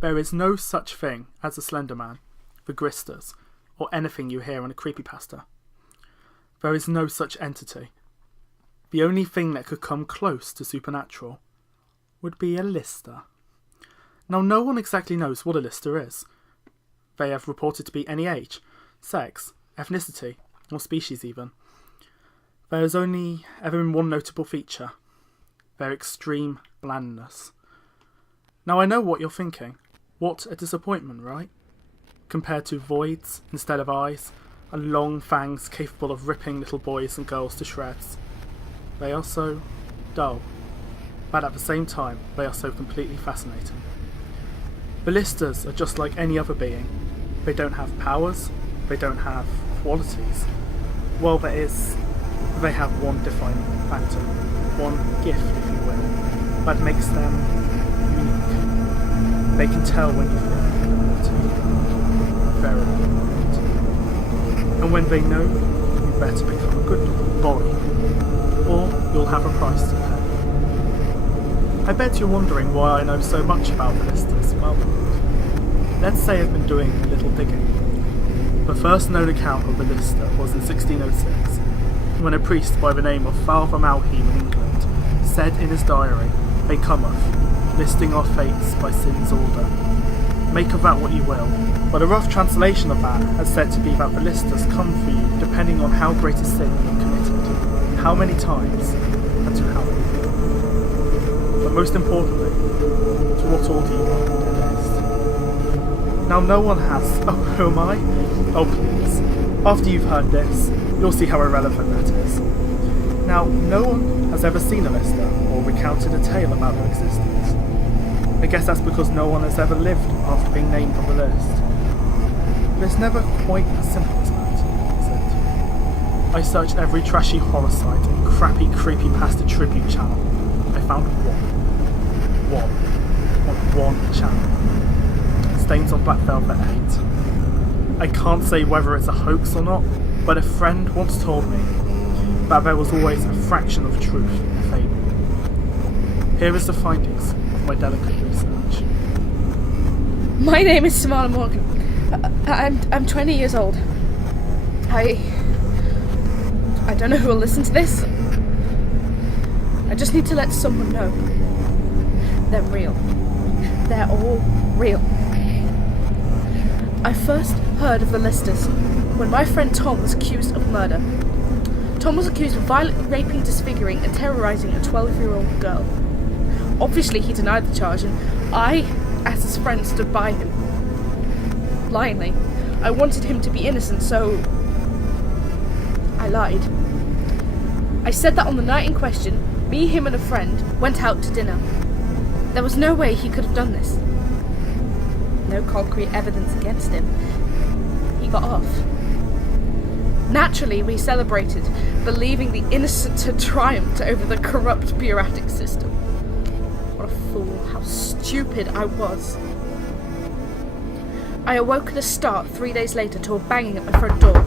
There is no such thing as a Slender Man, the Gristers, or anything you hear on a creepypasta. There is no such entity. The only thing that could come close to supernatural would be a lister. Now, no one exactly knows what a lister is. They have reported to be any age, sex, ethnicity, or species even. There has only ever been one notable feature: their extreme blandness. Now, I know what you're thinking. What a disappointment, right? Compared to voids instead of eyes, and long fangs capable of ripping little boys and girls to shreds. They are so dull, but at the same time they are so completely fascinating. The listers are just like any other being. They don't have powers, they don't have qualities. Well, they have one defining factor, one gift, if you will, that makes them unique. They can tell when you've been naughty, very naughty. And when they know, you better become a good little boy, or you'll have a price to pay. I bet you're wondering why I know so much about the listers. Well, let's say I've been doing a little digging. The first known account of the lister was in 1606, when a priest by the name of Father Malheim in England said in his diary, "They cometh, listing our fates by sin's order. Make of that what you will." But a rough translation of that has said to be that the listers come for you depending on how great a sin you've committed, how many times, and to how many people. But most importantly, to what order you are condemned. Now, no one has... Oh, who am I? Oh, please. After you've heard this, you'll see how irrelevant that is. Now, no one has ever seen a lister or recounted a tale about their existence. I guess that's because no one has ever lived after being named on the list. But it's never quite as simple as that, is it? I searched every trashy horror site and crappy creepypasta tribute channel. I found one channel. stainsOnblackvelvet8. I can't say whether it's a hoax or not, but a friend once told me that there was always a fraction of truth in a fable. Here is the findings of my delicate research. My name is Samara Morgan. I'm 20 years old. I don't know who will listen to this. I just need to let someone know. They're real. They're all real. I first heard of the listers when my friend Tom was accused of murder. Tom was accused of violently raping, disfiguring and terrorising a 12-year-old girl. Obviously he denied the charge, and I, as his friend, stood by him. Blindly. I wanted him to be innocent, so I lied. I said that on the night in question, me, him and a friend went out to dinner. There was no way he could have done this. No concrete evidence against him. He got off. Naturally, we celebrated, believing the innocent had triumphed over the corrupt bureaucratic system. What a fool, how stupid I was. I awoke at a start 3 days later to a banging at my front door.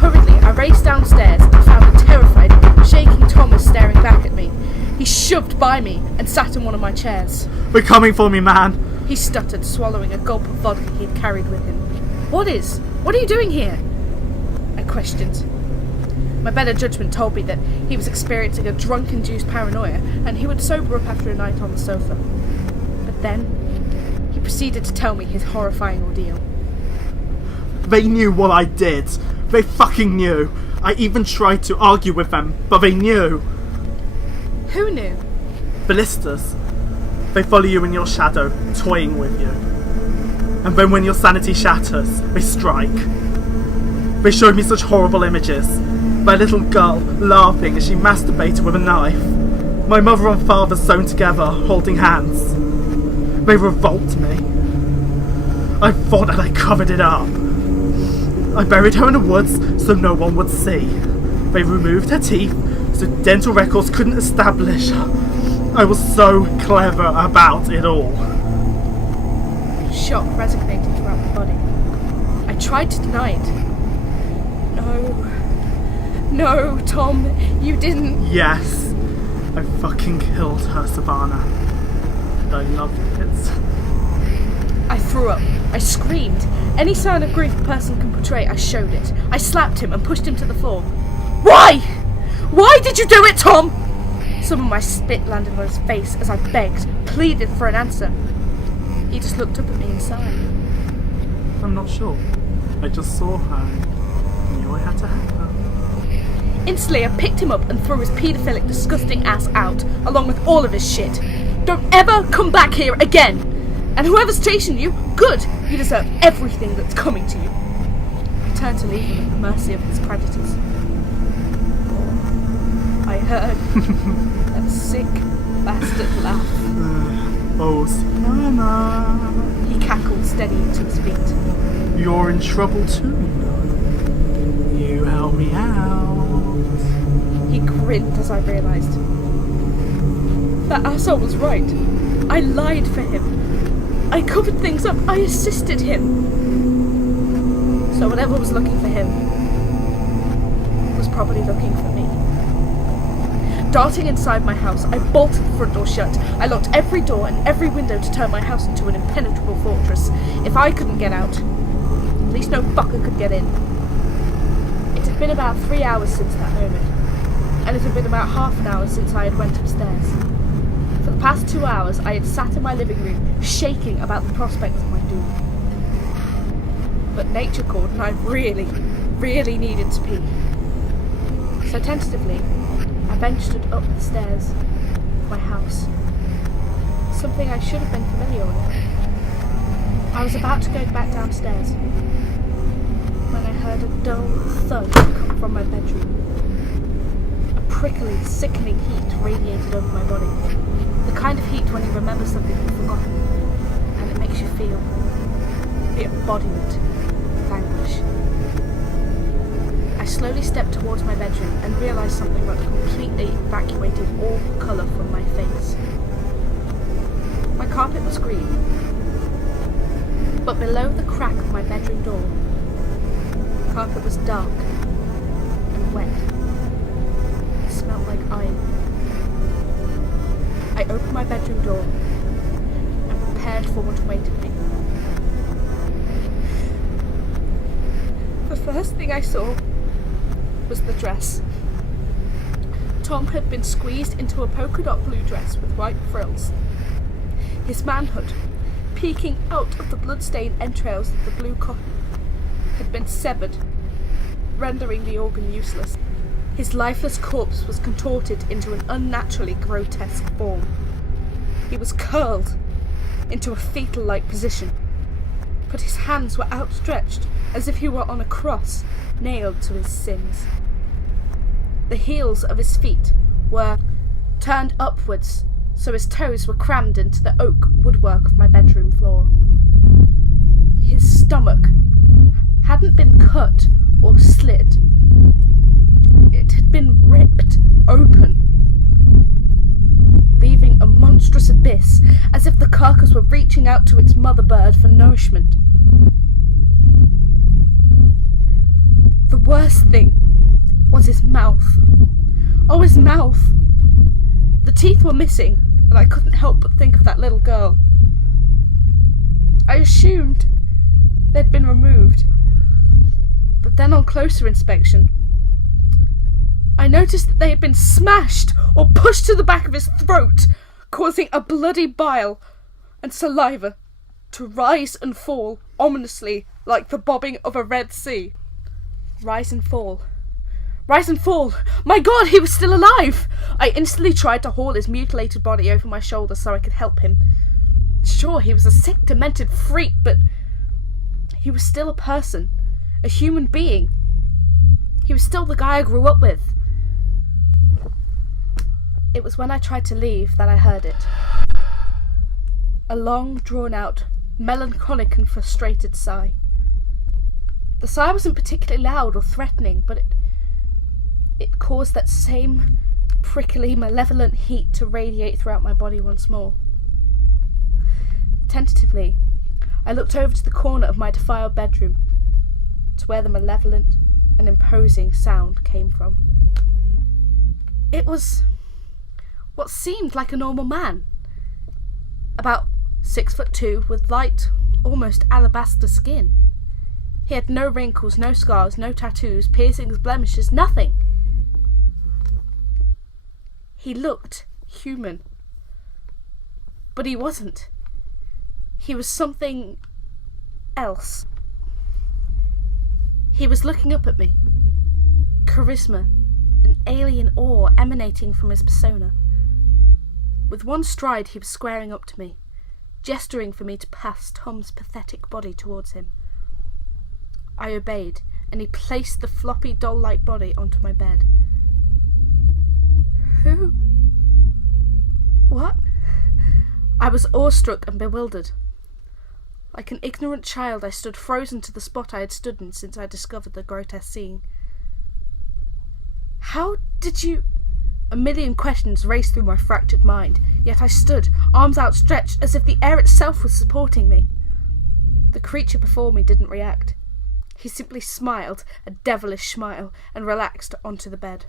Hurriedly, I raced downstairs and found a terrified, shaking Thomas staring back at me. He shoved by me and sat in one of my chairs. "We're coming for me, man!" He stuttered, swallowing a gulp of vodka he had carried with him. What are you doing here?" I questioned. My better judgment told me that he was experiencing a drunk-induced paranoia and he would sober up after a night on the sofa. But then, he proceeded to tell me his horrifying ordeal. "They knew what I did. They fucking knew. I even tried to argue with them, but they knew." Who knew? The listers. They follow you in your shadow, toying with you. And then when your sanity shatters, they strike. They showed me such horrible images. My little girl laughing as she masturbated with a knife. My mother and father sewn together, holding hands. They revolt me. I thought that I covered it up. I buried her in the woods so no one would see. They removed her teeth so dental records couldn't establish her. I was so clever about it all. Shock resonated throughout my body. I tried to deny it. No, Tom, you didn't. Yes, I fucking killed her, Savannah. And I loved it. I threw up. I screamed. Any sign of grief a person can portray, I showed it. I slapped him and pushed him to the floor. Why? Why did you do it, Tom? Some of my spit landed on his face as I begged, pleaded for an answer. He just looked up at me and sighed. I'm not sure. I just saw her. Knew I had to help her. Instantly, I picked him up and threw his paedophilic, disgusting ass out, along with all of his shit. Don't ever come back here again! And whoever's chasing you, good! You deserve everything that's coming to you. I turned to leave him at the mercy of his creditors. I heard that sick bastard laugh. Oh, Savannah. He cackled, steadying to his feet. You're in trouble too, you know. You help me out. He grinned as I realised. That asshole was right. I lied for him. I covered things up. I assisted him. So whatever was looking for him was probably looking for me. Darting inside my house, I bolted the front door shut. I locked every door and every window to turn my house into an impenetrable fortress. If I couldn't get out, at least no fucker could get in. It had been about 3 hours since that moment, and it had been about half an hour since I had went upstairs. For the past 2 hours, I had sat in my living room, shaking about the prospect of my doom. But nature called, and I really, really needed to pee. So tentatively, I ventured up the stairs of my house. Something I should have been familiar with. I was about to go back downstairs when I heard a dull thud come from my bedroom. A prickly, sickening heat radiated over my body. The kind of heat when you remember something you've forgotten and it makes you feel the embodiment of anguish. I slowly stepped towards my bedroom and realised something that completely evacuated all colour from my face. My carpet was green, but below the crack of my bedroom door, the carpet was dark and wet. It smelled like iron. I opened my bedroom door and prepared for what awaited me. The first thing I saw was the dress. Tom had been squeezed into a polka dot blue dress with white frills. His manhood, peeking out of the blood-stained entrails of the blue cotton, had been severed, rendering the organ useless. His lifeless corpse was contorted into an unnaturally grotesque form. He was curled into a fetal-like position, but his hands were outstretched as if he were on a cross, nailed to his sins. The heels of his feet were turned upwards, so his toes were crammed into the oak woodwork of my bedroom floor. His stomach hadn't been cut or slit. It had been ripped open, leaving a monstrous abyss, as if the carcass were reaching out to its mother bird for nourishment. The worst thing was his mouth. Oh, his mouth! The teeth were missing, and I couldn't help but think of that little girl. I assumed they'd been removed, but then on closer inspection, I noticed that they had been smashed or pushed to the back of his throat, causing a bloody bile and saliva to rise and fall ominously like the bobbing of a Red Sea. Rise and fall. Rise and fall! My God, he was still alive! I instantly tried to haul his mutilated body over my shoulder so I could help him. Sure, he was a sick, demented freak, but he was still a person, a human being. He was still the guy I grew up with. It was when I tried to leave that I heard it. A long, drawn-out, melancholic and frustrated sigh. The sigh wasn't particularly loud or threatening, but it caused that same prickly, malevolent heat to radiate throughout my body once more. Tentatively, I looked over to the corner of my defiled bedroom, to where the malevolent and imposing sound came from. It was what seemed like a normal man, about 6'2", with light almost alabaster skin. He had no wrinkles, no scars, no tattoos, piercings, blemishes, nothing. He looked human. But he wasn't. He was something else. He was looking up at me. Charisma, an alien awe emanating from his persona. With one stride he was squaring up to me, gesturing for me to pass Tom's pathetic body towards him. I obeyed, and he placed the floppy doll-like body onto my bed. Who? What? I was awestruck and bewildered. Like an ignorant child, I stood frozen to the spot I had stood in since I discovered the grotesque scene. How did you... A million questions raced through my fractured mind, yet I stood, arms outstretched, as if the air itself was supporting me. The creature before me didn't react. He simply smiled, a devilish smile, and relaxed onto the bed.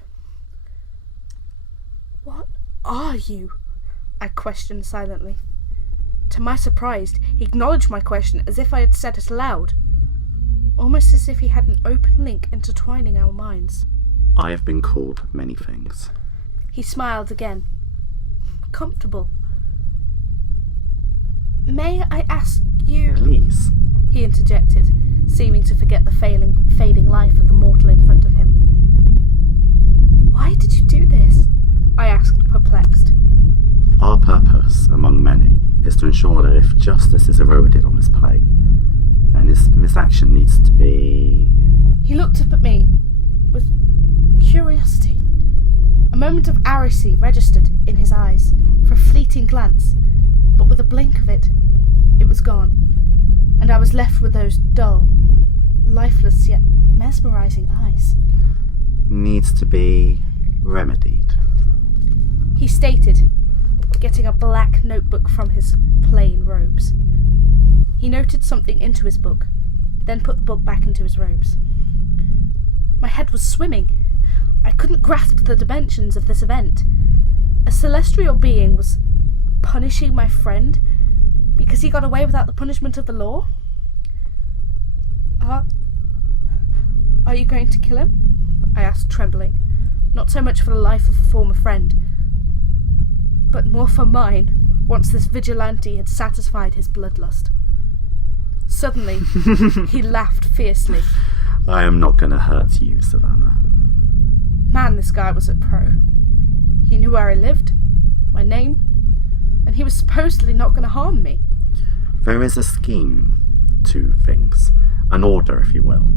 What are you? I questioned silently. To my surprise, he acknowledged my question as if I had said it aloud, almost as if he had an open link intertwining our minds. I have been called many things. He smiled again. Comfortable. May I ask you... Please. He interjected, seeming to forget the fading life of the mortal in front of him. Why did you do this? I asked, perplexed. Our purpose, among many, is to ensure that if justice is eroded on this plane, then this misaction needs to be... He looked up at me with curiosity. A moment of arrowy registered in his eyes for a fleeting glance, but with a blink of it, it was gone, and I was left with those dull, lifeless yet mesmerizing eyes. Needs to be remedied. He stated, getting a black notebook from his plain robes. He noted something into his book, then put the book back into his robes. My head was swimming. I couldn't grasp the dimensions of this event. A celestial being was punishing my friend because he got away without the punishment of the law? Are you going to kill him? I asked, trembling. Not so much for the life of a former friend, but more for mine, once this vigilante had satisfied his bloodlust. Suddenly, he laughed fiercely. I am not going to hurt you, Savannah. Man, this guy was a pro. He knew where I lived, my name, and he was supposedly not going to harm me. There is a scheme to things, an order, if you will.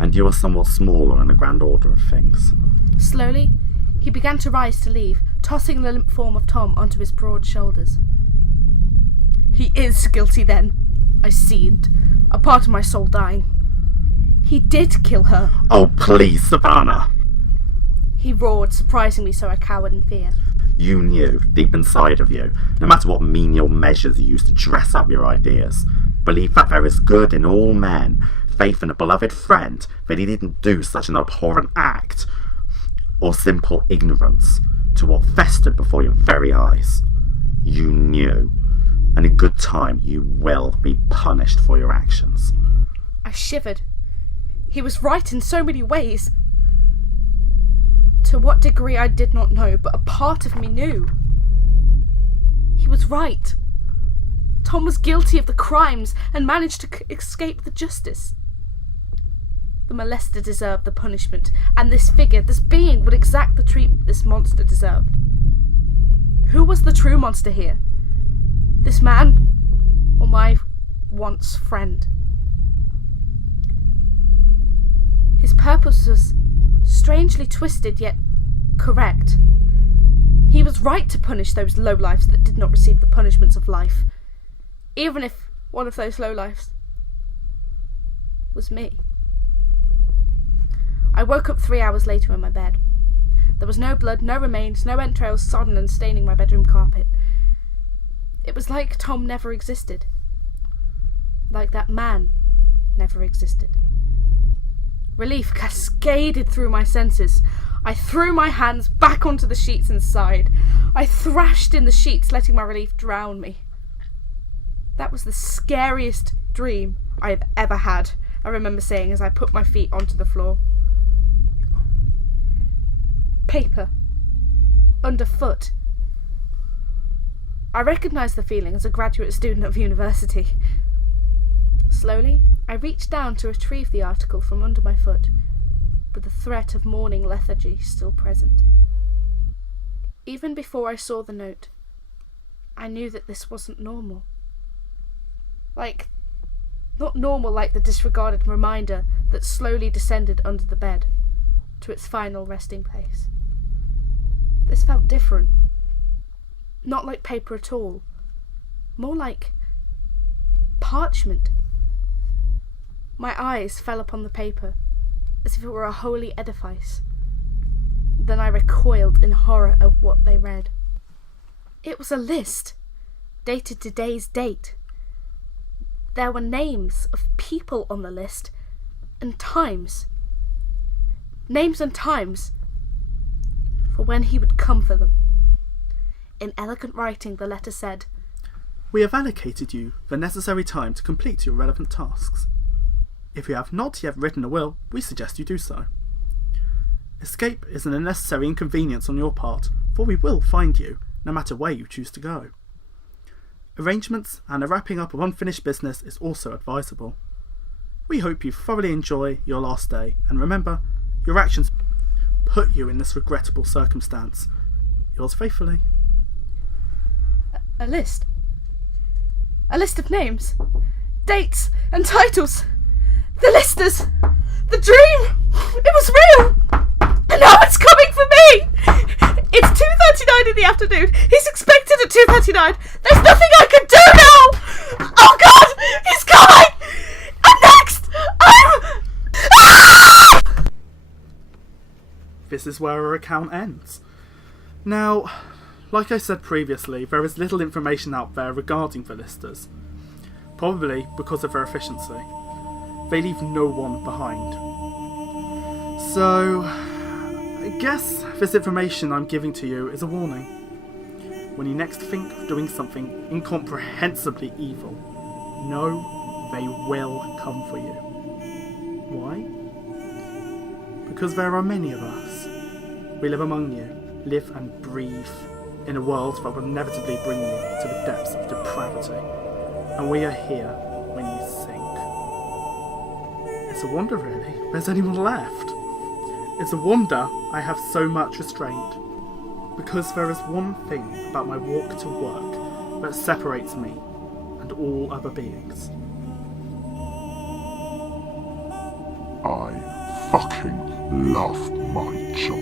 And you are somewhat smaller in the grand order of things. Slowly, he began to rise to leave, tossing the limp form of Tom onto his broad shoulders. He is guilty then, I seethed, a part of my soul dying. He did kill her. Oh, please, Savannah! He roared, surprising me, so I cowered in fear. You knew, deep inside of you, no matter what menial measures you used to dress up your ideas, believe that there is good in all men, faith in a beloved friend, that he didn't do such an abhorrent act, or simple ignorance to what festered before your very eyes. You knew, and in good time you will be punished for your actions. I shivered. He was right in so many ways. To what degree I did not know, but a part of me knew. He was right. Tom was guilty of the crimes and managed to escape the justice. The molester deserved the punishment, and this figure, this being, would exact the treatment this monster deserved. Who was the true monster here? This man, or my once friend? His purpose was strangely twisted, yet correct. He was right to punish those lowlifes that did not receive the punishments of life, even if one of those lowlifes was me. I woke up 3 hours later in my bed. There was no blood, no remains, no entrails sodden and staining my bedroom carpet. It was like Tom never existed. Like that man never existed. Relief cascaded through my senses. I threw my hands back onto the sheets and sighed. I thrashed in the sheets, letting my relief drown me. That was the scariest dream I have ever had, I remember saying as I put my feet onto the floor. Paper. Underfoot. I recognised the feeling as a graduate student of university. Slowly, I reached down to retrieve the article from under my foot, with the threat of morning lethargy still present. Even before I saw the note, I knew that this wasn't normal. Not normal like the disregarded reminder that slowly descended under the bed to its final resting place. This felt different. Not like paper at all. More like parchment. My eyes fell upon the paper, as if it were a holy edifice. Then I recoiled in horror at what they read. It was a list, dated today's date. There were names of people on the list, and times. Names and times for when he would come for them. In elegant writing, the letter said, "We have allocated you the necessary time to complete your relevant tasks. If you have not yet written a will, we suggest you do so. Escape is an unnecessary inconvenience on your part, for we will find you, no matter where you choose to go. Arrangements and a wrapping up of unfinished business is also advisable. We hope you thoroughly enjoy your last day, and remember, your actions put you in this regrettable circumstance. Yours faithfully." A list. A list of names, dates, and titles. The listers. The dream. It was real. And now it's coming for me. It's 2:39 in the afternoon. He's expected at 2:39. There's nothing I can do now. Oh God, he's coming. And next, This is where our account ends. Now, like I said previously, there is little information out there regarding the listers. Probably because of their efficiency. They leave no one behind. So, I guess this information I'm giving to you is a warning. When you next think of doing something incomprehensibly evil, know they will come for you. Why? Because there are many of us. We live among you, live and breathe in a world that will inevitably bring you to the depths of depravity. And we are here when you sink. It's a wonder, really, there's anyone left. It's a wonder I have so much restraint. Because there is one thing about my walk to work that separates me and all other beings. I fucking love my job.